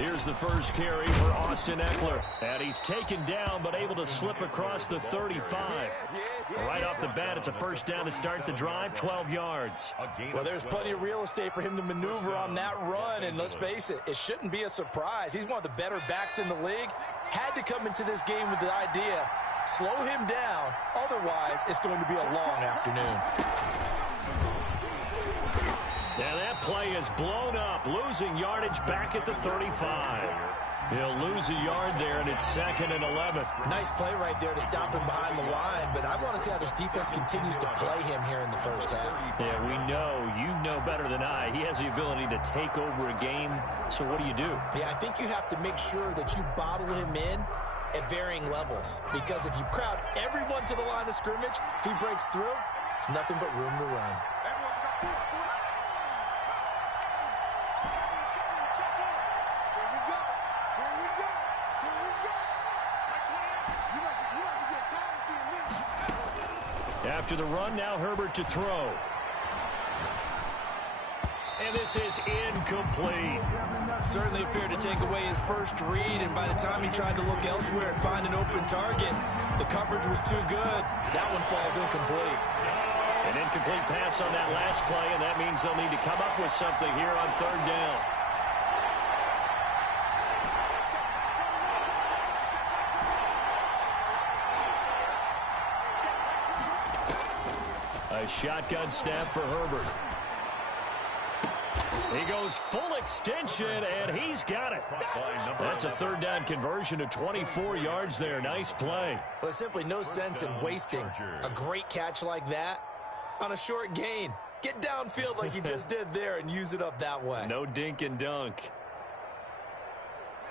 Here's the first carry for Austin Eckler. And he's taken down, but able to slip across the 35. Right off the bat, it's a first down to start the drive, 12 yards. Well, there's plenty of real estate for him to maneuver on that run, and let's face it, it shouldn't be a surprise. He's one of the better backs in the league. Had to come into this game with the idea, slow him down, otherwise it's going to be a long afternoon. And that play is blown up, losing yardage back at the 35. He'll lose a yard there, and it's 2nd and 11. Nice play right there to stop him behind the line, but I want to see how this defense continues to play him here in the first half. Yeah, we know. You know better than I. He has the ability to take over a game, so what do you do? Yeah, I think you have to make sure that you bottle him in at varying levels, because if you crowd everyone to the line of scrimmage, if he breaks through, it's nothing but room to run. After the run, now Herbert to throw. And this is incomplete. Certainly appeared to take away his first read, and by the time he tried to look elsewhere and find an open target, the coverage was too good. That one falls incomplete. An incomplete pass on that last play, and that means they'll need to come up with something here on 3rd down. A shotgun snap for Herbert. He goes full extension, and he's got it. That's a 3rd down conversion of 24 yards there. Nice play. Well, there's simply no sense in wasting a great catch like that on a short gain. Get downfield like you just did there and use it up that way. No dink and dunk.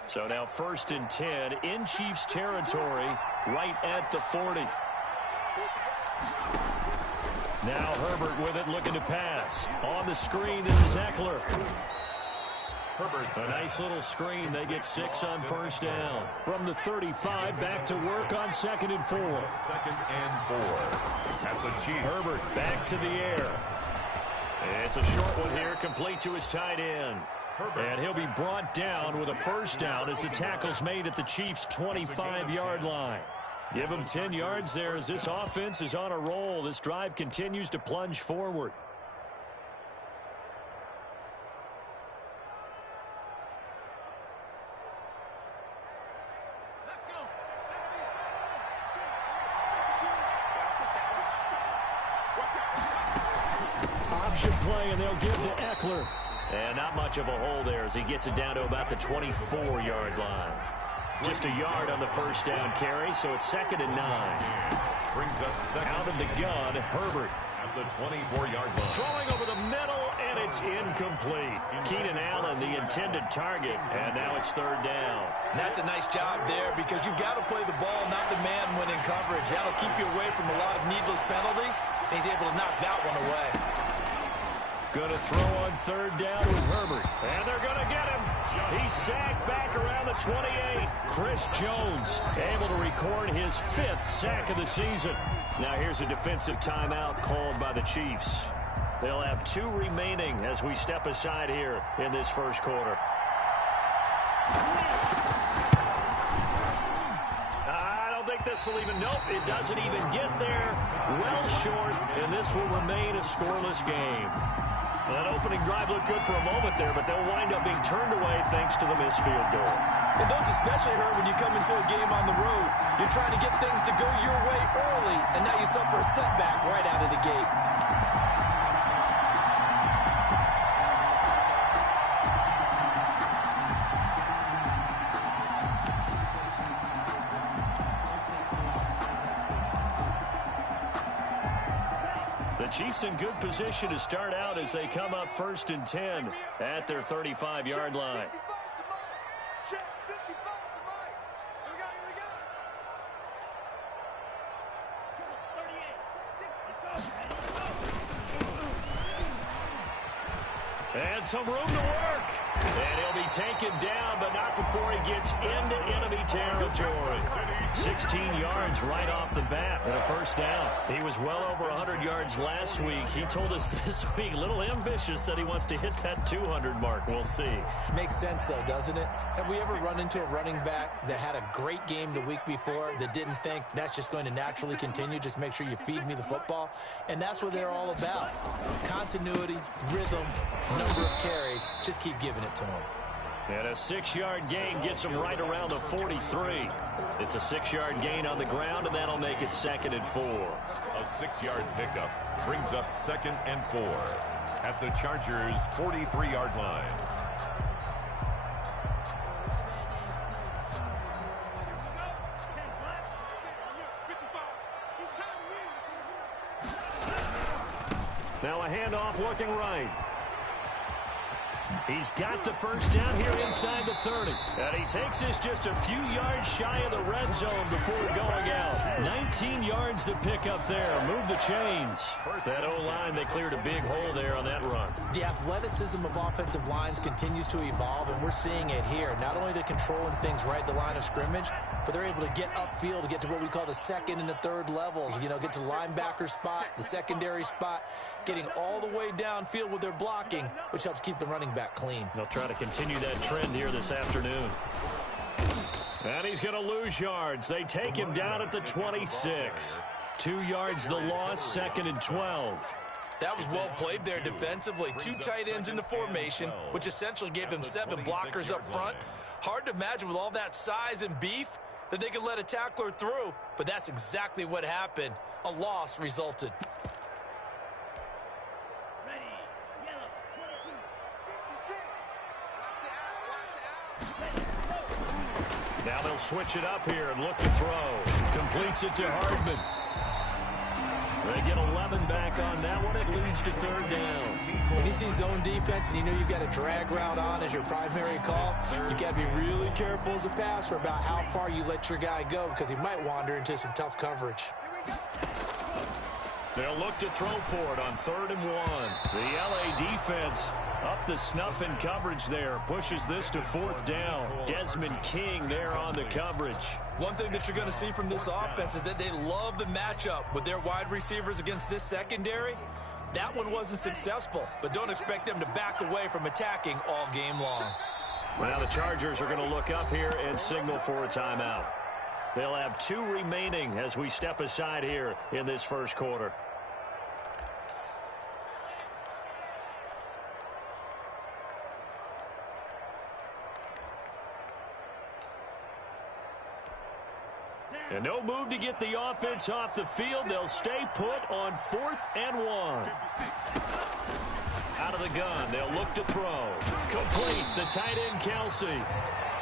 So now 1st and 10 in Chiefs territory, right at the 40. Now Herbert with it, looking to pass. On the screen, this is Eckler. Herbert, a nice little screen. They get 6 on 1st down. From the 35, back to work on 2nd and 4. 2nd and 4. At the Chiefs. Herbert back to the air. It's a short one here, complete to his tight end. And he'll be brought down with a 1st down as the tackle's made at the Chiefs' 25-yard line. Give him 10 yards there as this offense is on a roll. This drive continues to plunge forward. Option play, and they'll give to Eckler. And not much of a hole there as he gets it down to about the 24-yard line. Just a yard on the 1st down carry, so it's 2nd and 9. Brings up 2nd. Out of the gun, Herbert. At the 24-yard line. Throwing over the middle, and it's incomplete. Keenan Allen, the intended target, and now it's 3rd down. That's a nice job there because you've got to play the ball, not the man when in coverage. That'll keep you away from a lot of needless penalties, and he's able to knock that one away. Going to throw on 3rd down with Herbert. And they're going to get him. He's sacked back around the 28. Chris Jones able to record his 5th sack of the season. Now here's a defensive timeout called by the Chiefs. They'll have 2 remaining as we step aside here in this 1st quarter. I don't think this will even, nope, it doesn't even get there. Well short, and this will remain a scoreless game. That opening drive looked good for a moment there, but they'll wind up being turned away thanks to the missed field goal. And those especially hurt when you come into a game on the road. You're trying to get things to go your way early, and now you suffer a setback right out of the gate. Chiefs in good position to start out as they come up 1st and 10 at their 35-yard line. And some room to work. And he'll be taken down, but not before he gets into enemy territory. 16 yards right off the bat and a first down. He was well over 100 yards last week. He told us this week, a little ambitious, said he wants to hit that 200 mark. We'll see. Makes sense, though, doesn't it? Have we ever run into a running back that had a great game the week before that didn't think that's just going to naturally continue? Just make sure you feed me the football. And that's what they're all about. Continuity, rhythm, number of carries. Just keep giving it to them. And a 6-yard gain gets him right around the 43. It's a 6-yard gain on the ground, and that'll make it 2nd and 4. A 6-yard pickup brings up 2nd and 4 at the Chargers' 43-yard line. Now a handoff looking right. He's got the first down here inside the 30. And he takes this just a few yards shy of the red zone before going out. 19 yards to pick up there. Move the chains. That O-line, they cleared a big hole there on that run. The athleticism of offensive lines continues to evolve, and we're seeing it here. Not only are they controlling things right at the line of scrimmage, but they're able to get upfield to get to what we call the 2nd and the 3rd levels. You know, get to the linebacker spot, the secondary spot, getting all the way downfield with their blocking, which helps keep the running back clean. They'll try to continue that trend here this afternoon. And he's going to lose yards. They take him down at the 26. 2 yards the loss, 2nd and 12. That was well played there defensively. 2 tight ends in the formation, which essentially gave them 7 blockers up front. Hard to imagine with all that size and beef that they could let a tackler through, but that's exactly what happened. A loss resulted. Now they'll switch it up here and look to throw. Completes it to Hardman. They get 11 back on that one. It leads to 3rd down. When you see zone defense and you know you've got a drag route on as your primary call, you got to be really careful as a passer about how far you let your guy go because he might wander into some tough coverage. They'll look to throw for it on 3rd and 1. The LA defense up the snuff in coverage there. Pushes this to 4th down. Desmond King there on the coverage. One thing that you're going to see from this offense is that they love the matchup with their wide receivers against this secondary. That one wasn't successful, but don't expect them to back away from attacking all game long. Well, now the Chargers are going to look up here and signal for a timeout. They'll have 2 remaining as we step aside here in this first quarter. And no move to get the offense off the field. They'll stay put on 4th and 1. Out of the gun, they'll look to throw. Complete, the tight end Kelsey.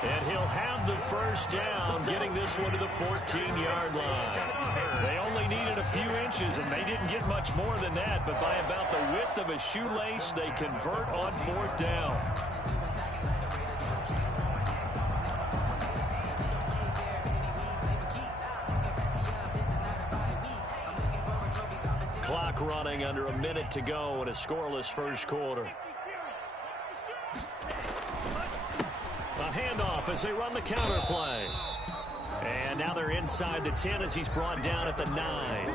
And he'll have the first down, getting this one to the 14-yard line. They only needed a few inches, and they didn't get much more than that. But by about the width of a shoelace, they convert on 4th down. Clock running, under a minute to go in a scoreless first quarter. A handoff as they run the counter play. And now they're inside the 10 as he's brought down at the 9.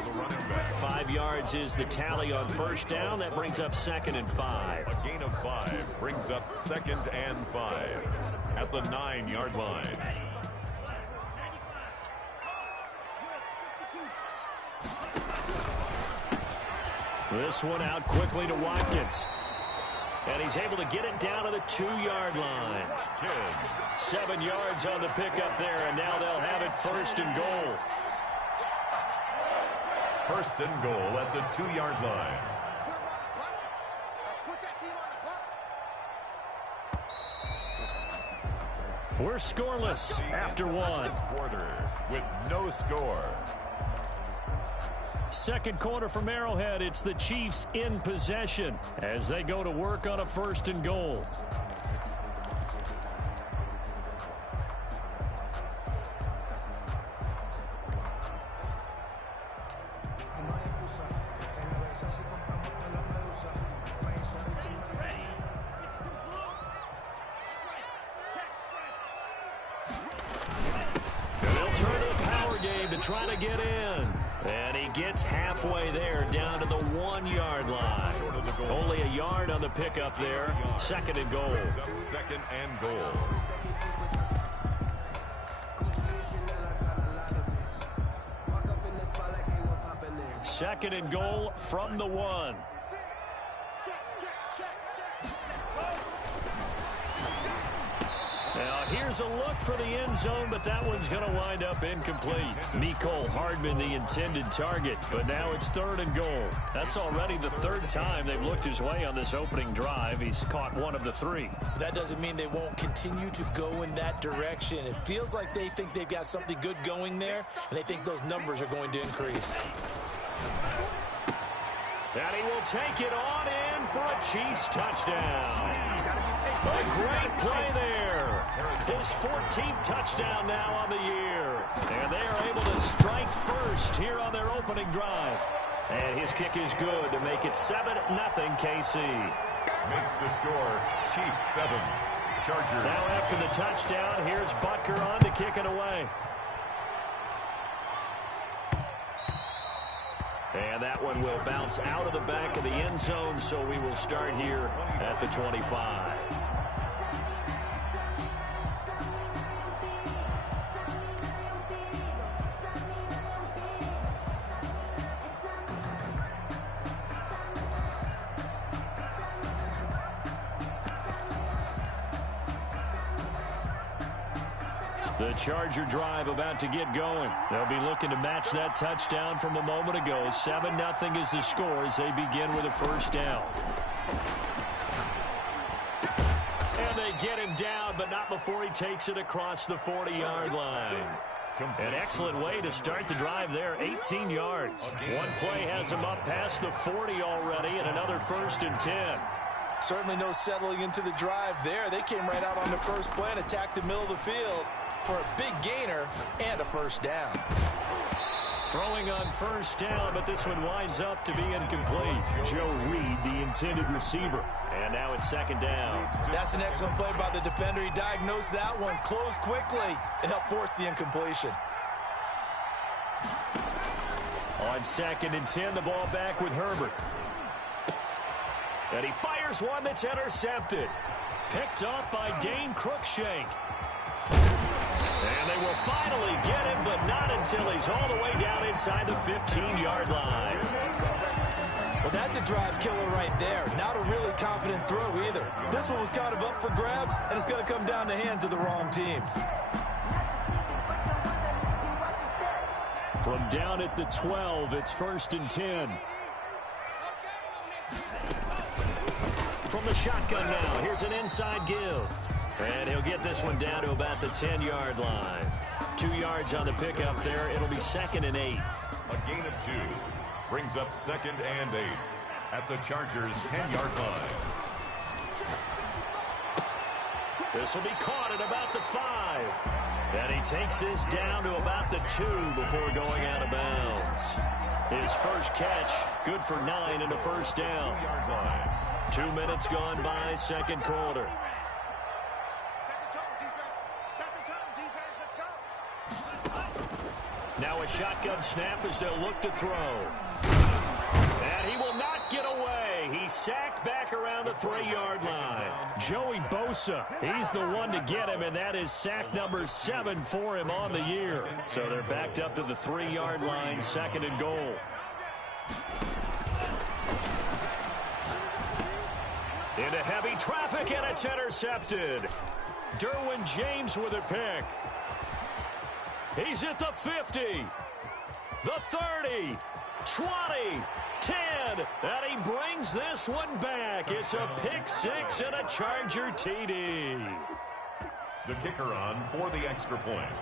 5 yards is the tally on first down. That brings up 2nd and 5. A gain of 5 brings up 2nd and 5 at the 9-yard line. This one out quickly to Watkins. And he's able to get it down to the 2-yard line. 7 yards on the pickup there, and now they'll have it 1st and goal. 1st and goal at the 2-yard line. We're scoreless after 1. Quarter with no score. Second quarter from Arrowhead. It's the Chiefs in possession as they go to work on a 1st and goal. trying to get in. And he gets halfway there, down to the 1-yard line. Only a yard on the pickup there. Second and goal. Second and goal. Second and goal from the 1. Now here's a look for the end zone, but that one's going to wind up incomplete. Mecole Hardman, the intended target, but now it's third and goal. That's already the third time they've looked his way on this opening drive. He's caught one of the 3. That doesn't mean they won't continue to go in that direction. It feels like they think they've got something good going there, and they think those numbers are going to increase. And he will take it on in for a Chiefs touchdown. A great play there. His 14th touchdown now on the year. And they are able to strike first here on their opening drive. And his kick is good to make it 7-0 KC. Makes the score Chiefs 7, Chargers. Now after the touchdown, here's Butker on to kick it away. And that one will bounce out of the back of the end zone, so we will start here at the 25. The Charger drive about to get going. They'll be looking to match that touchdown from a moment ago. 7-0 is the score as they begin with a first down. And they get him down, but not before he takes it across the 40-yard line. An excellent way to start the drive there, 18 yards. One play has him up past the 40 already, and another 1st and 10. Certainly no settling into the drive there. They came right out on the first play and attacked the middle of the field for a big gainer and a first down. Throwing on first down, but this one winds up to be incomplete. Joe Reed, the intended receiver. And now it's second down. That's an excellent play by the defender. He diagnosed that one, closed quickly, and helped force the incompletion. On 2nd and 10, the ball back with Herbert. And he fires one that's intercepted. Picked off by Dane Cruikshank. And they will finally get him, but not until he's all the way down inside the 15-yard line. Well, that's a drive killer right there. Not a really confident throw either. This one was kind of up for grabs, and it's going to come down the hands of the wrong team. From down at the 12, it's 1st and 10. From the shotgun now, here's an inside give. And he'll get this one down to about the 10-yard line. 2 yards on the pickup there. It'll be 2nd and 8. A gain of 2 brings up 2nd and 8 at the Chargers' 10-yard line. This will be caught at about the 5. And he takes this down to about the 2 before going out of bounds. His first catch, good for 9 and a first down. 2 minutes gone by, second quarter. Now a shotgun snap as they'll look to throw. And he will not get away. He's sacked back around the 3-yard line. Joey Bosa, he's the one to get him, and that is sack number 7 for him on the year. So they're backed up to the 3-yard line, 2nd and goal. Into heavy traffic, and it's intercepted. Derwin James with a pick. He's at the 50, the 30, 20, 10, and he brings this one back. It's a pick 6 and a Charger TD. The kicker on for the extra point.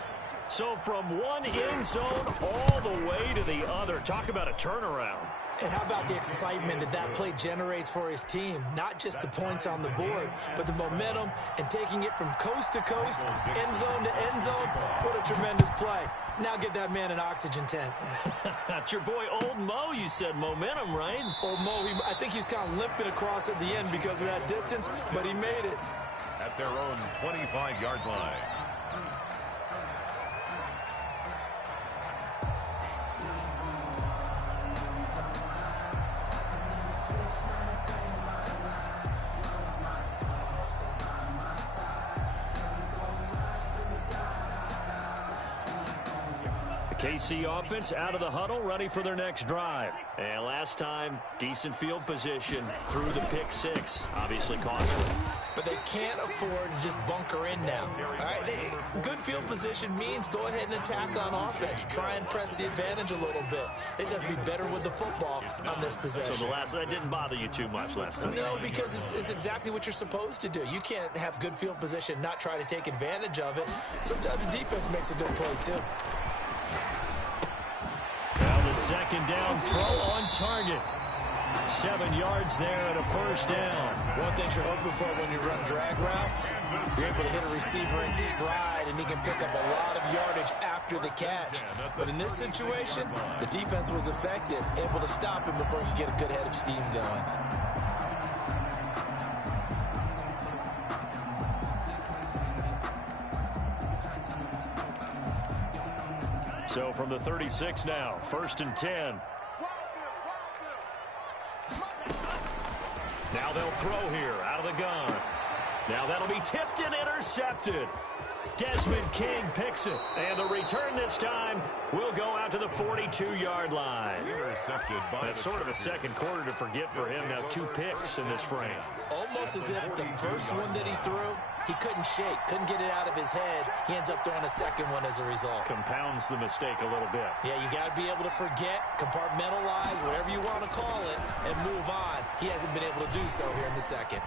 So from one end zone all the way to the other. Talk about a turnaround. And how about the excitement that play generates for his team? Not just the points on the board, but the momentum and taking it from coast to coast, end zone to end zone. What a tremendous play. Now get that man an oxygen tent. That's your boy Old Mo, you said. Momentum, right? Old Mo, I think he's kind of limping across at the end because of that distance, but he made it. At their own 25-yard line. KC offense out of the huddle, ready for their next drive. And last time, decent field position through the pick six. Obviously costly. But they can't afford to just bunker in now. All right, good field position means go ahead and attack on offense. Try and press the advantage a little bit. They just have to be better with the football on this possession. So that didn't bother you too much last time? No, because it's exactly what you're supposed to do. You can't have good field position, not try to take advantage of it. Sometimes the defense makes a good play, too. Now the second down throw on target. 7 yards there and a first down. One thing you're hoping for when you run drag routes, you're able to hit a receiver in stride, and he can pick up a lot of yardage after the catch. But in this situation, the defense was effective, able to stop him before he could get a good head of steam going. So from the 36 now, 1st and 10. Now they'll throw here out of the gun. Now that'll be tipped and intercepted. Desmond King picks it. And the return this time will go out to the 42-yard line. That's sort of a second quarter to forget for him. Now 2 picks in this frame. Almost as if the first one that he threw, he couldn't shake, couldn't get it out of his head. He ends up throwing a second one as a result. Compounds the mistake a little bit. Yeah, you got to be able to forget, compartmentalize, whatever you want to call it, and move on. He hasn't been able to do so here in the second.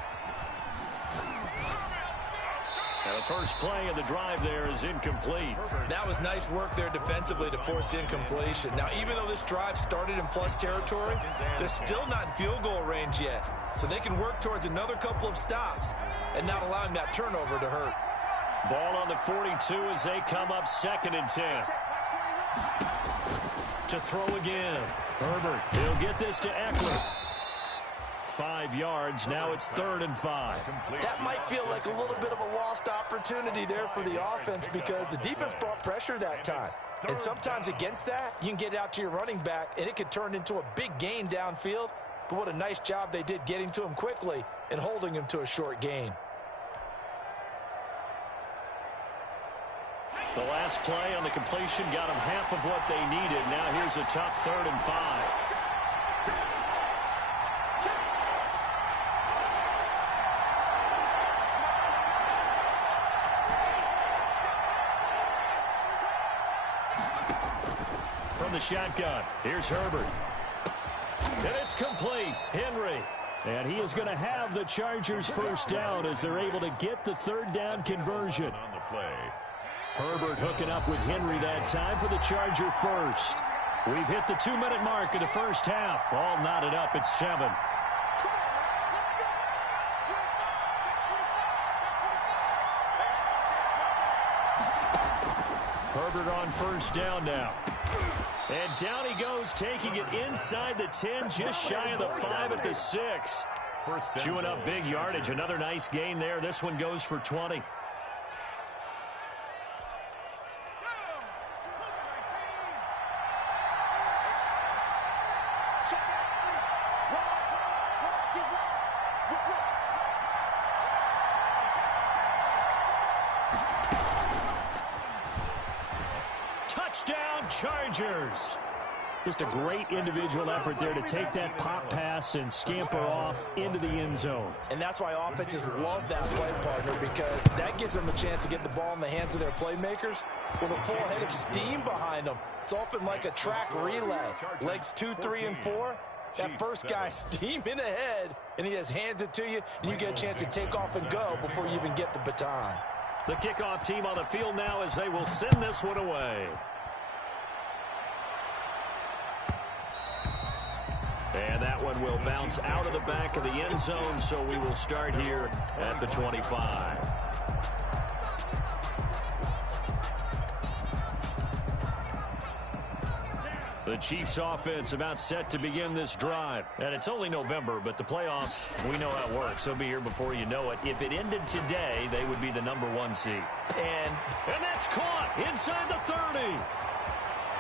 Now the first play of the drive there is incomplete. That was nice work there defensively to force incompletion. Now, even though this drive started in plus territory, they're still not in field goal range yet. So they can work towards another couple of stops and not allowing that turnover to hurt. Ball on the 42 as they come up 2nd and 10. To throw again. Herbert, he'll get this to Eckler. 5 yards, now it's 3rd and 5. That might feel like a little bit of a lost opportunity there for the offense because the defense brought pressure that time. And sometimes against that, you can get out to your running back, and it could turn into a big gain downfield. But what a nice job they did getting to him quickly and holding him to a short gain. The last play on the completion got them half of what they needed. Now here's a tough 3rd and 5. From the shotgun, here's Herbert. And it's complete. Henry. And he is going to have the Chargers first down as they're able to get the 3rd down conversion. On the play. Herbert hooking up with Henry that time for the Charger first. We've hit the 2-minute mark of the first half. All knotted up at 7. Herbert on first down now. And down he goes, taking it inside the 10, just shy of the 5 at the 6. Chewing up big yardage. Another nice gain there. This one goes for 20. Touchdown, Chargers. Just a great individual effort there to take that pop pass and scamper off into the end zone. And that's why offenses love that play, partner, because that gives them a chance to get the ball in the hands of their playmakers with a full head of steam behind them. It's often like a track relay. Legs 2, 3, and 4. That first guy steaming ahead, and he just hands it to you, and you get a chance to take off and go before you even get the baton. The kickoff team on the field now as they will send this one away. And that one will bounce out of the back of the end zone, so we will start here at the 25. The Chiefs offense about set to begin this drive. And it's only November, but the playoffs, we know how it works. They'll be here before you know it. If it ended today, they would be the #1 seed. And that's caught inside the 30.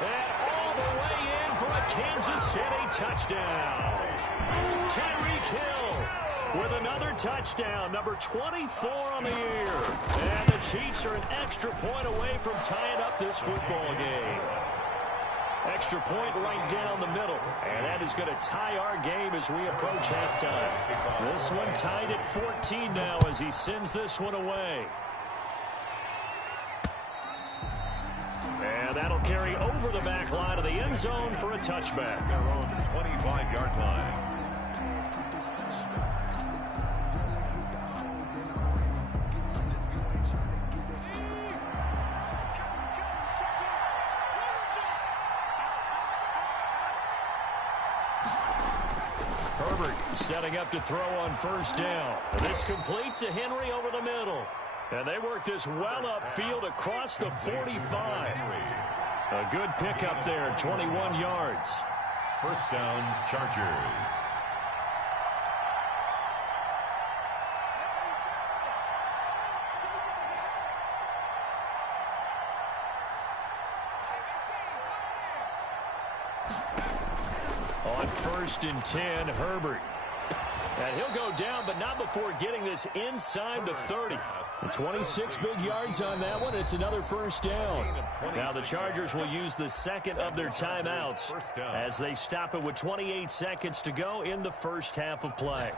And all the way in for a Kansas City touchdown. Tyreek Hill with another touchdown, number 24 on the year. And the Chiefs are an extra point away from tying up this football game. Extra point right down the middle. And that is going to tie our game as we approach halftime. This one tied at 14 now as he sends this one away. And that'll carry over the back line of the end zone for a touchback. Their own 25-yard line. Herbert setting up to throw on first down. This complete to Henry over the middle. And they work this well upfield across the 45. A good pickup there, 21 yards. First down, Chargers. On 1st and 10, Herbert. And he'll go down, but not before getting this inside the 30. 26 big yards on that one. It's another first down. Now the Chargers will use the second of their timeouts as they stop it with 28 seconds to go in the first half of play.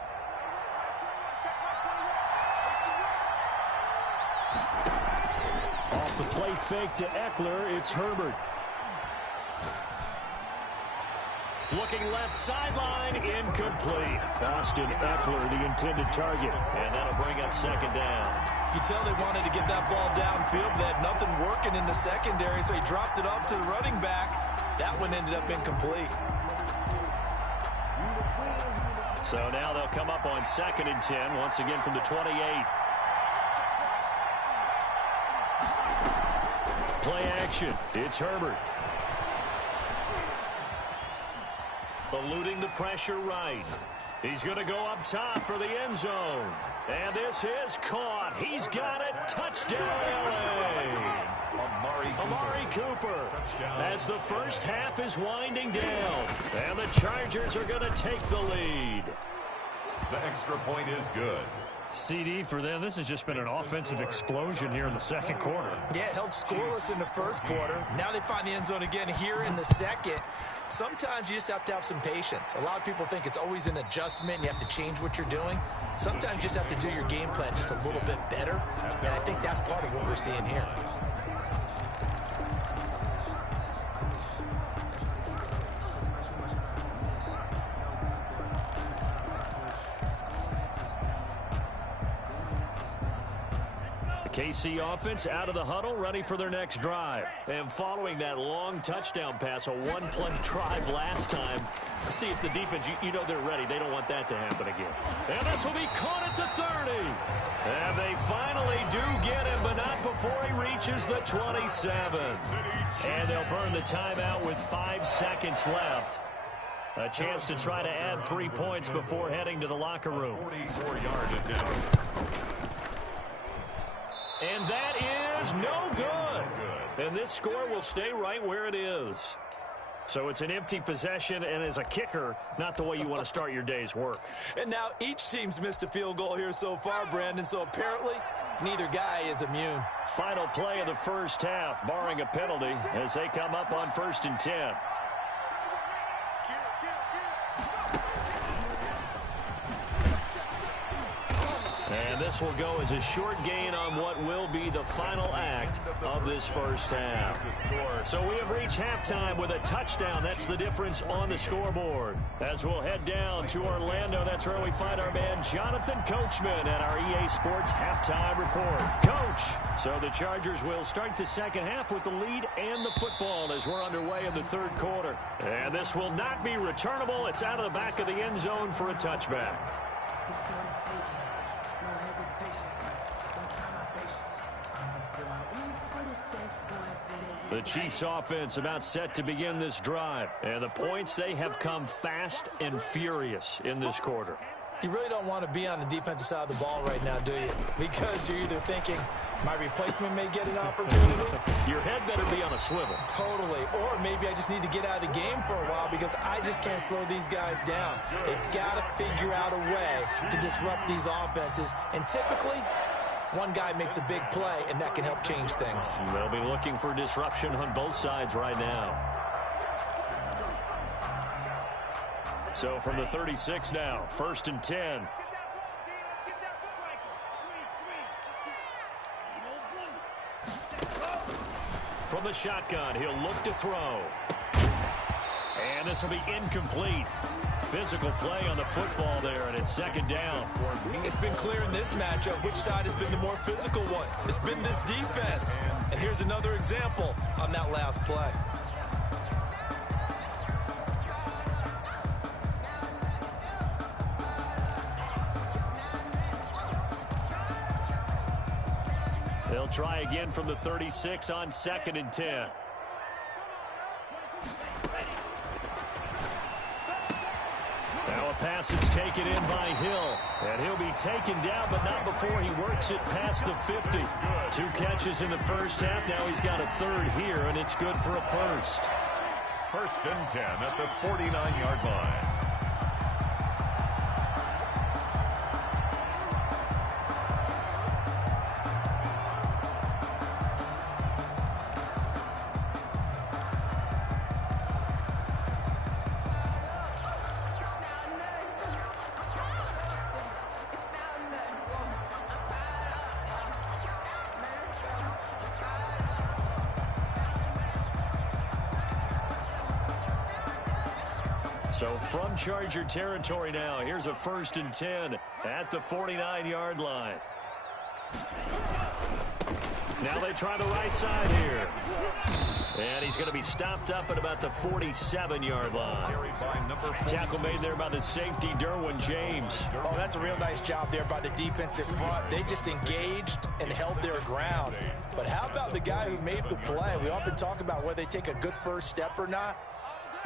Off the play fake to Eckler, it's Herbert. Looking left sideline, incomplete. Austin Eckler, the intended target. And that'll bring up second down. You can tell they wanted to get that ball downfield. They had nothing working in the secondary, so he dropped it off to the running back. That one ended up incomplete. So now they'll come up on 2nd and 10, once again from the 28. Play action. It's Herbert. Eluding the pressure right. He's going to go up top for the end zone. And this is caught. He's got it. Touchdown, LA. Amari Cooper. As the first half is winding down. And the Chargers are going to take the lead. The extra point is good. CD for them, this has just been an offensive explosion here in the second quarter. Yeah, held scoreless in the first quarter. Now they find the end zone again here in the second. Sometimes you just have to have some patience. A lot of people think it's always an adjustment. You have to change what you're doing. Sometimes you just have to do your game plan just a little bit better. And I think that's part of what we're seeing here. KC offense out of the huddle, ready for their next drive. And following that long touchdown pass, a one-play drive last time, see if the defense, you know they're ready. They don't want that to happen again. And this will be caught at the 30. And they finally do get him, but not before he reaches the 27. And they'll burn the timeout with 5 seconds left. A chance to try to add 3 points before heading to the locker room. 44-yard attempt. And that is no good. And this score will stay right where it is. So it's an empty possession, and as a kicker, not the way you want to start your day's work. And now each team's missed a field goal here so far, Brandon, so apparently neither guy is immune. Final play of the first half, barring a penalty, as they come up on 1st and 10. And this will go as a short gain on what will be the final act of this first half. So we have reached halftime with a touchdown. That's the difference on the scoreboard. As we'll head down to Orlando, that's where we find our man Jonathan Coachman at our EA Sports Halftime Report. Coach, so the Chargers will start the second half with the lead and the football as we're underway in the third quarter. And this will not be returnable. It's out of the back of the end zone for a touchback. The Chiefs offense about set to begin this drive. And the points, they have come fast and furious in this quarter. You really don't want to be on the defensive side of the ball right now, do you? Because you're either thinking, my replacement may get an opportunity. Your head better be on a swivel. Totally. Or maybe I just need to get out of the game for a while because I just can't slow these guys down. They've got to figure out a way to disrupt these offenses. And typically, one guy makes a big play, and that can help change things. They'll be looking for disruption on both sides right now. So from the 36 now, 1st and 10. From the shotgun, he'll look to throw. And this will be incomplete. Physical play on the football there, and it's 2nd down. It's been clear in this matchup which side has been the more physical one. It's been this defense. And here's another example on that last play. They'll try again from the 36 on 2nd and 10. Now a pass is taken in by Hill. And he'll be taken down, but not before he works it past the 50. 2 catches in the first half. Now he's got a 3rd here, and it's good for a 1st. 1st and 10 at the 49-yard line. So from Charger territory now, here's a 1st and 10 at the 49-yard line. Now they try the right side here. And he's going to be stopped up at about the 47-yard line. Tackle made there by the safety, Derwin James. Oh, that's a real nice job there by the defensive front. They just engaged and held their ground. But how about the guy who made the play? We often talk about whether they take a good first step or not.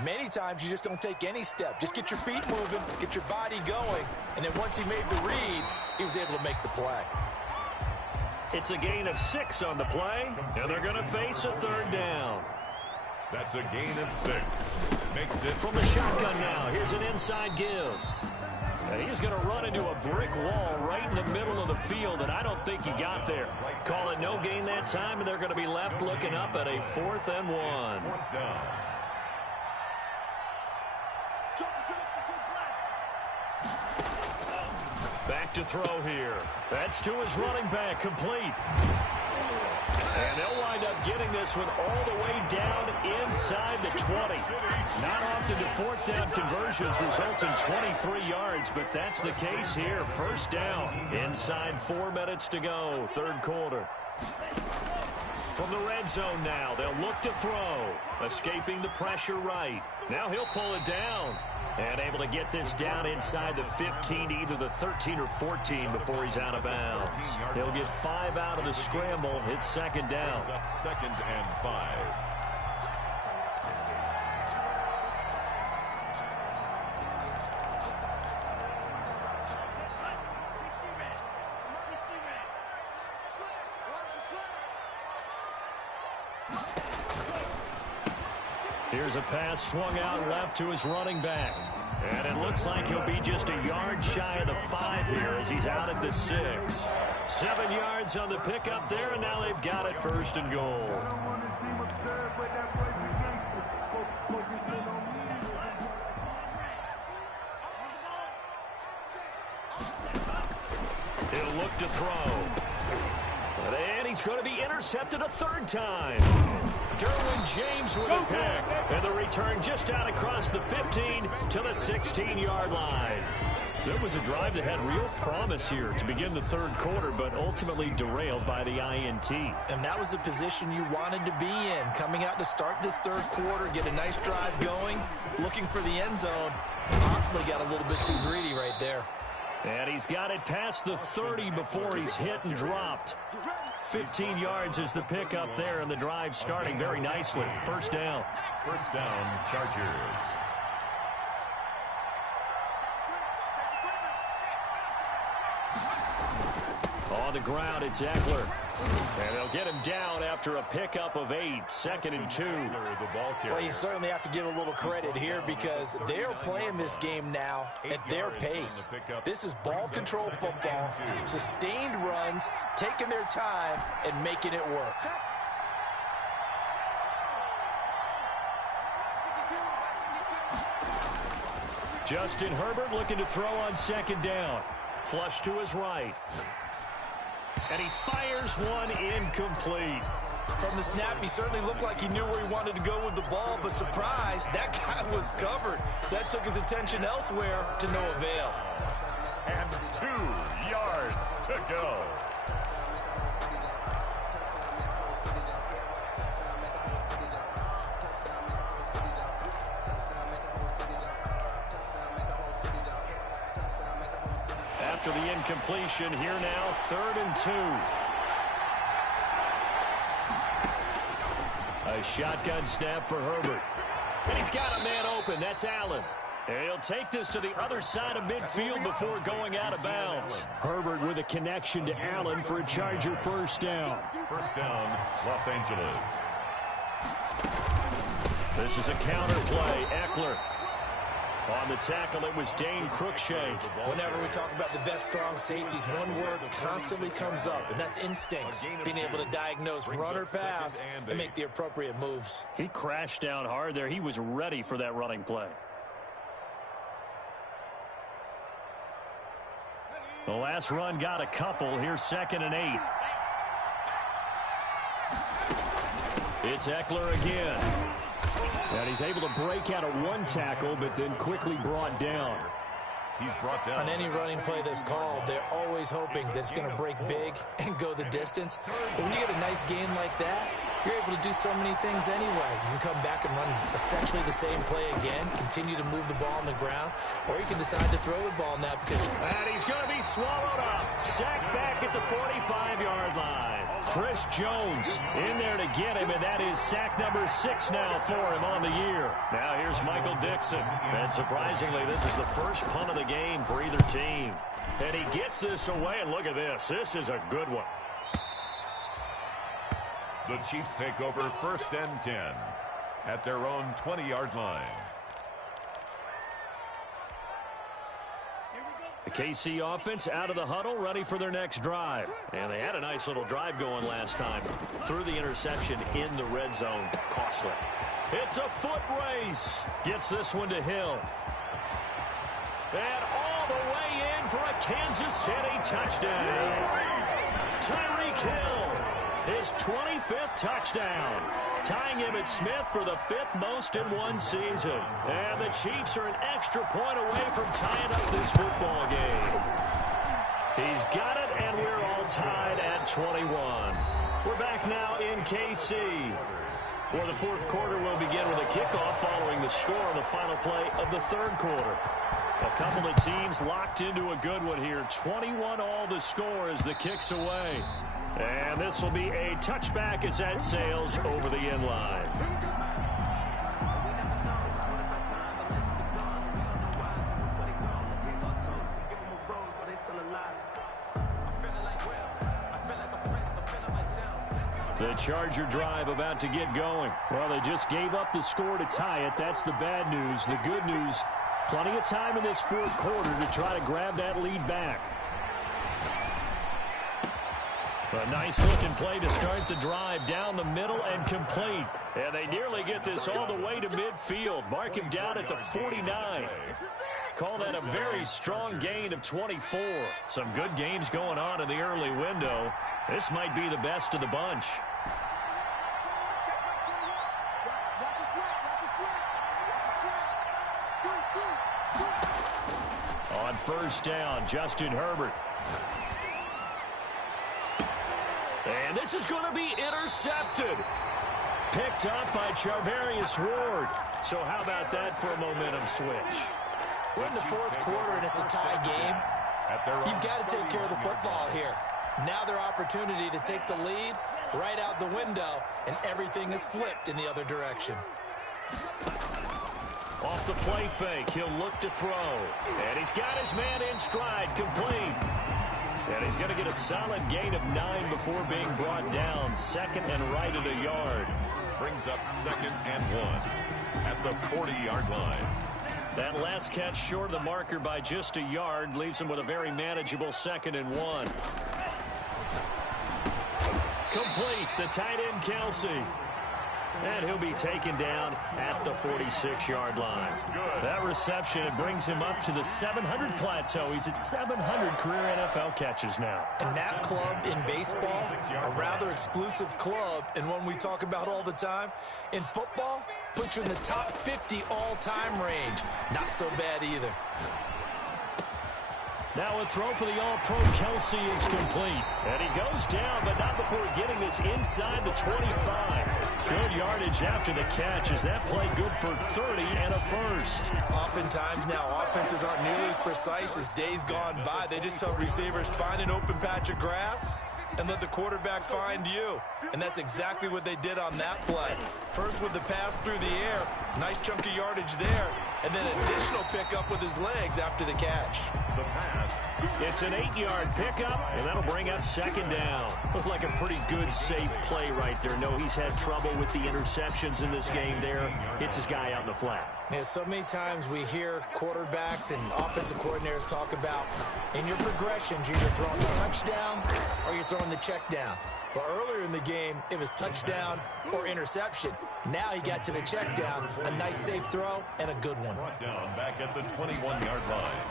Many times you just don't take any step. Just get your feet moving, get your body going, and then once he made the read, he was able to make the play. It's a gain of 6 on the play, and they're going to face a 3rd down. That's a gain of 6. Makes it from the shotgun now. Here's an inside give. And he's going to run into a brick wall right in the middle of the field, and I don't think he got there. Call it no gain that time, and they're going to be left looking up at a 4th and 1. Back to throw here. That's to his running back, complete. And they'll wind up getting this one all the way down inside the 20. Not often do 4th down conversions result in 23 yards, but that's the case here. 1st down. Inside 4 minutes to go, 3rd quarter. From the red zone now, they'll look to throw. Escaping the pressure right. Now he'll pull it down. And able to get this down inside the 15, either the 13 or 14 before he's out of bounds. He'll get 5 out of the scramble. It's 2nd down. 2nd and 5. Here's a pass swung out left to his running back. And it looks like he'll be just a yard shy of the 5 here as he's out at the 6. 7 yards on the pickup there, and now they've got it 1st and goal. He'll look to throw. And he's going to be intercepted a 3rd time. Derwin James with a pick. And the return just out across the 15 to the 16-yard line. So it was a drive that had real promise here to begin the 3rd quarter, but ultimately derailed by the INT. And that was the position you wanted to be in. Coming out to start this 3rd quarter, get a nice drive going, looking for the end zone. Possibly got a little bit too greedy right there. And he's got it past the 30 before he's hit and dropped. 15 yards is the pickup there, and the drive starting very nicely. 1st down. 1st down, Chargers. On the ground, it's Eckler. And they'll get him down after a pickup of 8. 2nd and 2. Well, you certainly have to give a little credit here because they're playing this game now at their pace. This is ball control football, sustained runs, taking their time, and making it work. Justin Herbert looking to throw on second down. Flush to his right. And he fires one incomplete. From the snap, he certainly looked like he knew where he wanted to go with the ball, but surprise, that guy was covered. So that took his attention elsewhere to no avail. And 2 yards to go. After the incompletion, here now, 3rd and 2. A shotgun snap for Herbert. And he's got a man open. That's Allen. And he'll take this to the other side of midfield before going out of bounds. Herbert with a connection to Allen for a Charger first down. First down, Los Angeles. This is a counter play. Eckler. On the tackle, it was Dane Cruikshank. Whenever we talk about the best strong safeties, one word constantly comes up, and that's instincts. Being able to diagnose run or pass and make the appropriate moves. He crashed down hard there. He was ready for that running play. The last run got a couple. Here's 2nd and 8. It's Eckler again. And he's able to break out of one tackle, but then quickly brought down. He's brought down. On any running play that's called, they're always hoping that it's going to break big and go the distance. But when you get a nice gain like that, you're able to do so many things anyway. You can come back and run essentially the same play again, continue to move the ball on the ground, or you can decide to throw the ball now because... And he's going to be swallowed up. Sacked back at the 45-yard line. Chris Jones in there to get him, and that is sack number 6 now for him on the year. Now here's Michael Dixon. And surprisingly, this is the first punt of the game for either team. And he gets this away, and look at this. This is a good one. The Chiefs take over 1st and 10 at their own 20-yard line. The KC offense out of the huddle, ready for their next drive. And they had a nice little drive going last time. Threw the interception in the red zone. Costly. It's a foot race. Gets this one to Hill. And all the way in for a Kansas City touchdown. Tyreek Hill, his 25th touchdown. Tying Emmitt Smith for the 5th most in one season. And the Chiefs are an extra point away from tying up this football game. He's got it, and we're all tied at 21. We're back now in KC. Well, the 4th quarter will begin with a kickoff following the score on the final play of the 3rd quarter. A couple of teams locked into a good one here. 21 all the score as the kick's away. And this will be a touchback as that sails over the end line. The Charger drive about to get going. Well, they just gave up the score to tie it. That's the bad news. The good news, plenty of time in this 4th quarter to try to grab that lead back. A nice-looking play to start the drive down the middle and complete. And they nearly get this all the way to midfield. Mark him down at the 49. Call that a very strong gain of 24. Some good games going on in the early window. This might be the best of the bunch. On first down, Justin Herbert. And this is going to be intercepted. Picked up by Charvarius Ward. So how about that for a momentum switch? We're in the 4th quarter, and it's a tie game. You've got to take care of the football here. Now their opportunity to take the lead right out the window, and everything is flipped in the other direction. Off the play fake, he'll look to throw. And he's got his man in stride, complete. And he's going to get a solid gain of 9 before being brought down. 2nd and right at a yard. Brings up 2nd and 1 at the 40-yard line. That last catch short of the marker by just a yard leaves him with a very manageable 2nd and 1. Complete, the tight end Kelsey. And he'll be taken down at the 46-yard line. That reception, it brings him up to the 700 plateau. He's at 700 career NFL catches now. And that club in baseball, a rather exclusive club, and one we talk about all the time. In football, puts you in the top 50 all-time range. Not so bad either. Now a throw for the All-Pro Kelsey is complete. And he goes down, but not before getting this inside the 25. Good yardage after the catch. Is that play good for 30 and a first? Oftentimes now, offenses aren't nearly as precise as days gone by. They just help receivers find an open patch of grass and let the quarterback find you. And that's exactly what they did on that play. First with the pass through the air, nice chunk of yardage there, and then additional pickup with his legs after the catch. The pass. It's an 8-yard pickup, and that'll bring up second down. Looked like a pretty good, safe play right there. No, he's had trouble with the interceptions in this game there. Hits his guy out in the flat. Yeah, so many times we hear quarterbacks and offensive coordinators talk about in your progressions, you're either throwing the touchdown or you're throwing the check down. But earlier in the game, it was touchdown or interception. Now he got to the check down, a nice safe throw, and a good one. Brought down back at the 21-yard line.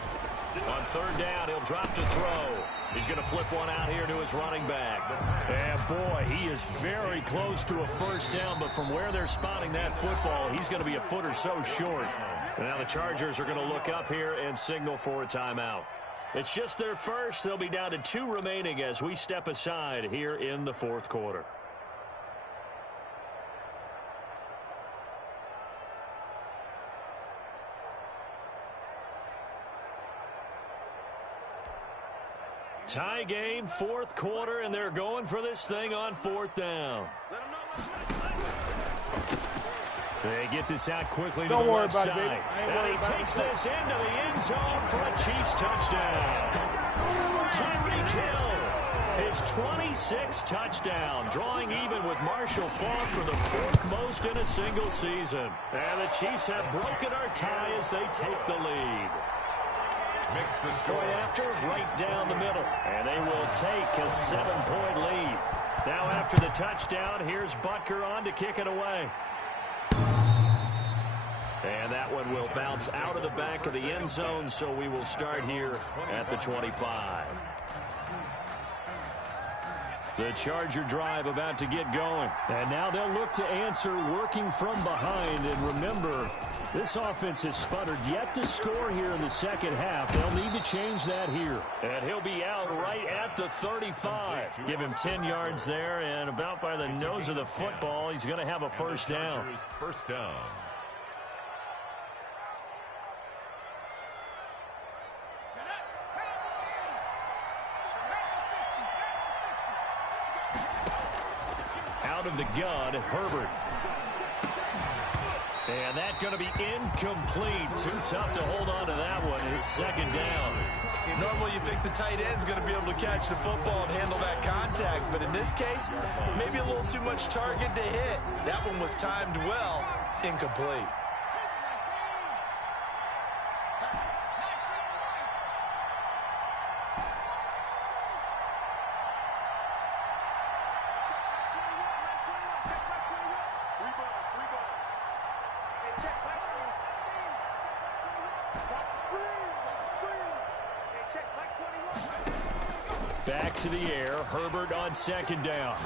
On third down, he'll drop to throw. He's going to flip one out here to his running back. And boy, he is very close to a first down, but from where they're spotting that football, he's going to be a foot or so short. And now the Chargers are going to look up here and signal for a timeout. It's just their first. They'll be down to 2 remaining as we step aside here in the fourth quarter. Tie game, fourth quarter, and they're going for this thing on fourth down. They get this out quickly to the left side. And he takes this into the end zone for a Chiefs touchdown. Tyreek Hill, his 26th touchdown, drawing even with Marshall Faulk for the 4th most in a single season. And the Chiefs have broken our tie as they take the lead. Makes the score. Point after, right down the middle. And they will take a 7-point lead. Now after the touchdown, here's Butker on to kick it away. And that one will bounce out of the back of the end zone, so we will start here at the 25. The Charger drive about to get going. And now they'll look to answer working from behind. And remember, this offense has sputtered yet to score here in the second half. They'll need to change that here. And he'll be out right at the 35. Give him 10 yards there, and about by the nose of the football, he's going to have a first down. First down. Out of the gun, Herbert. And that's going to be incomplete. Too tough to hold on to that one. It's second down. Normally you think the tight end's going to be able to catch the football and handle that contact, but in this case, maybe a little too much target to hit. That one was timed well, incomplete. Back to the air. Herbert on second down.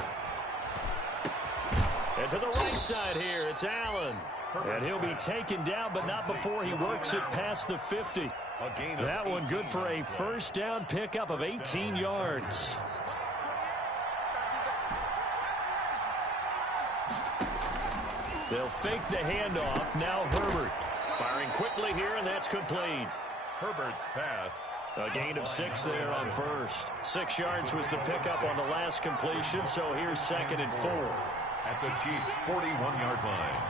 And to the right side here, it's Allen. And he'll be taken down, but not before he works it past the 50. That one good for a first down pickup of 18 yards. They'll fake the handoff. Now Herbert. Firing quickly here, and that's complete. Herbert's pass. A gain of 6 there on first. 6 yards was the pickup on the last completion, so here's second and 4. At the Chiefs' 41-yard line.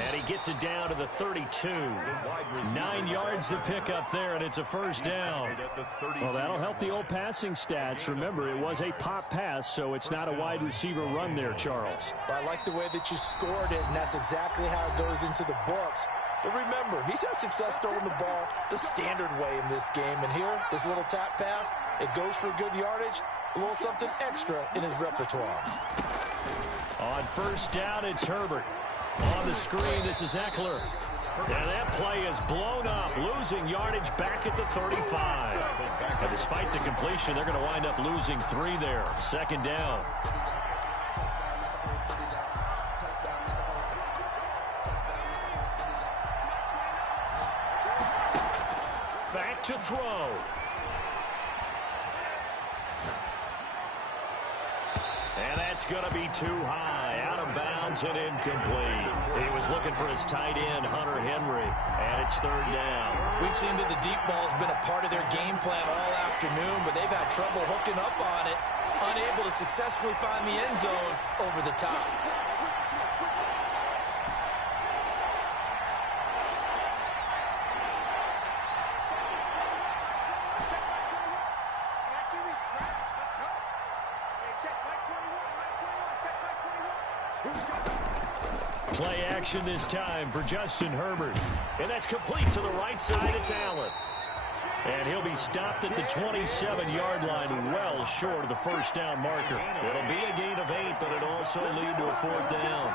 And he gets it down to the 32. 9 yards to pick up there, and it's a first down. Well, that'll help the old passing stats. Remember, it was a pop pass, so it's not a wide receiver run there, Charles. Well, I like the way that you scored it, and that's exactly how it goes into the books. But remember, he's had success throwing the ball the standard way in this game. And here, this little tap pass, it goes for good yardage, a little something extra in his repertoire. On first down, it's Herbert. On the screen, this is Eckler. And that play is blown up, losing yardage back at the 35. And despite the completion, they're going to wind up losing 3 there. Second down. Back to throw. And that's going to be too high. Out of bounds and incomplete. He was looking for his tight end, Hunter Henry. And it's third down. We've seen that the deep ball's been a part of their game plan all afternoon, but they've had trouble hooking up on it, unable to successfully find the end zone over the top. Play action this time for Justin Herbert. And that's complete to the right side. It's Allen. And he'll be stopped at the 27-yard line, well short of the first down marker. It'll be a gain of 8, but it'll also lead to a fourth down.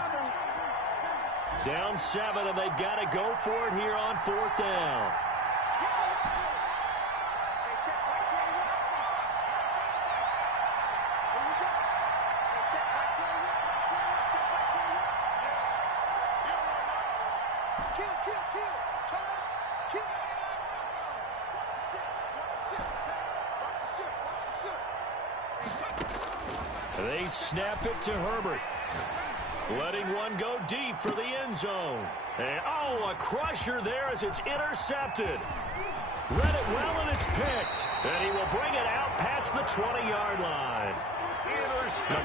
Down 7, and they've got to go for it here on fourth down. They snap it to Herbert. Letting one go deep for the end zone. And, oh, a crusher there as it's intercepted. Read it well, and it's picked. And he will bring it out past the 20-yard line.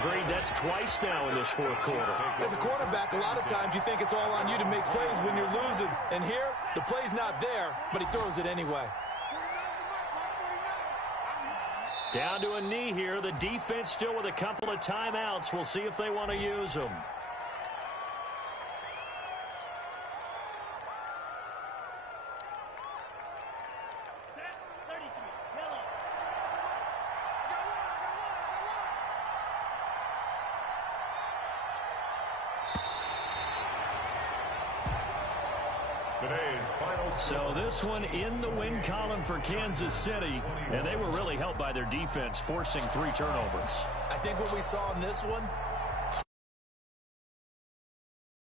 Agreed, that's twice now in this fourth quarter. As a quarterback, a lot of times you think it's all on you to make plays when you're losing. And here, the play's not there, but he throws it anyway. Down to a knee here. The defense still with a couple of timeouts. We'll see if they want to use them. So this one in the win column for Kansas City, and they were really helped by their defense, forcing 3 turnovers. I think what we saw in this one,